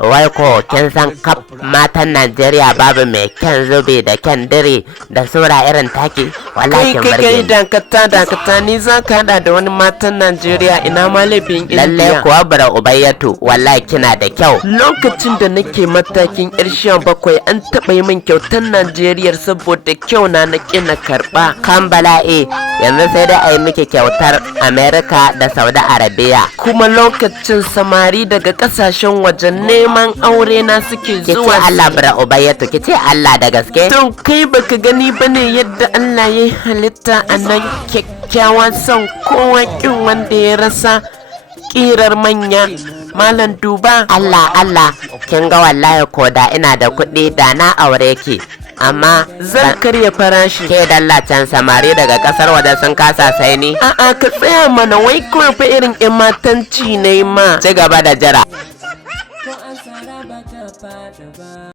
wai ko kin san kaf matan Najeriya babu mai kyan zubi da kyan dire da sura irin taki. Wallahi kin burge kai dakata ni za ka hada da wani matan Najeriya ina ma laifin Indiya. Lalle kuwa bara ubayyatu wallahi kina da kyau. Lokacin da nake matakin yar 17 an taɓa yi min kyautar Najeriya saboda kyau na kina karɓa. Kan bala'i yanzu sai dai a yi miki kyautar Amerika da Saudi Arabia. Kuma lokacin samari daga kasashen waje neman aure na suke zuwa. Kice Allah bara ubayyatu kice Allah da gaske. To kai baka gani bane yadda Allah ya halitta a nan kyakkyawan son kowa kin wanda ya rasa kirar manya. Malam duba Allah kin ga wallahi ko da ina da kuɗi da na aure ki. Amma zan karya farashi. Ke dallacen samari daga kasar waje sun kasa sai ni. A'a ka tsaya mana wai kawai fa irin ƴan matanci ne ma. Ci gaba da jira.